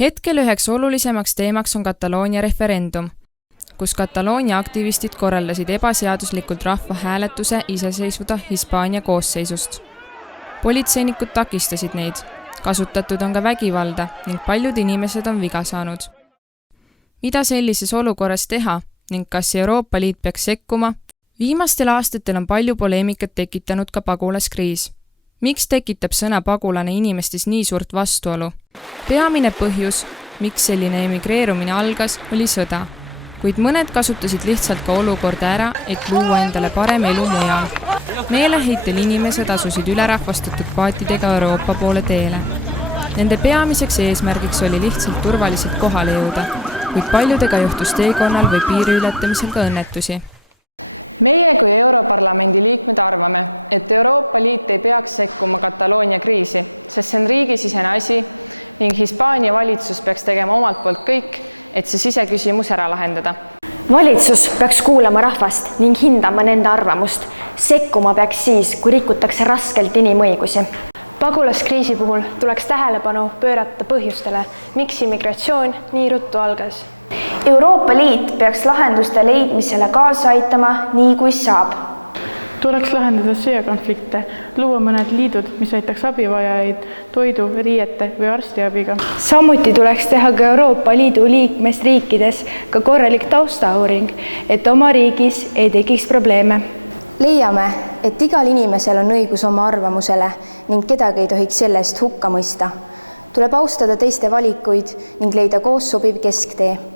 Hetkel üheks olulisemaks teemaks on Kataloonia referendum, kus Kataloonia aktivistid korraldasid ebaseaduslikult rahvahääletuse iseseisvuda Hispaania koosseisust. Politseinikud takistasid neid, kasutatud on ka vägivalda ning paljud inimesed on viga saanud. Mida sellises olukorras teha ning kas Euroopa Liit peaks sekkuma? Viimastel aastatel on palju poleemikat tekitanud ka pagulaskriis. Miks tekitab sõna pagulane inimestes nii suurt vastuolu? Peamine põhjus, miks selline emigreerumine algas, oli sõda, kuid mõned kasutasid lihtsalt ka olukorda ära, et luua endale parem elu mujal. Meeleheitel inimesed asusid ülerahvastatud paatidega Euroopa poole teele. Nende peamiseks eesmärgiks oli lihtsalt turvaliselt kohale jõuda, kuid paljudega juhtus teekonnal või piiri ületamisel ka õnnetusi. Meie kui Europarlamendi liikmed arvame, et Euroopa Liit ei peaks sekkuma Kataloonia kriisi, sest see on riigisisene asi ning Hispaania valitsus peaks tegema omalt poolt kõik, et see siseküsimus ära lahendada. Valitsus peaks kuulama rahvast ning hindama nende arvamust. Sekkuma peaks siis, kui rikutakse raskelt inimõigusi. Pagulaskriisi puhul tuleks tähelepanu pöörata põhjustele, miks immigratsioon nii ruttu algas. Euroopa Liit peaks lahenduste leidmisele kaasa aitama nii kui saab. Tuleks lahendada sõjakonflikte, luua mõned liidud, mis aitaks abivajajaid toidu, riiete või arstiabiga. Samuti tuleks teha ka Euroopa Liidu liikmesriikides ka korralik taustauuring, et oma riigis ei tekiks probleeme. Leiame, et igal inimesel on õigus oma arvamusele ning kedagi ei tohiks sellest hukka mõista. Tuleb austada teiste valikuid ning leida koos sobiv kesktee.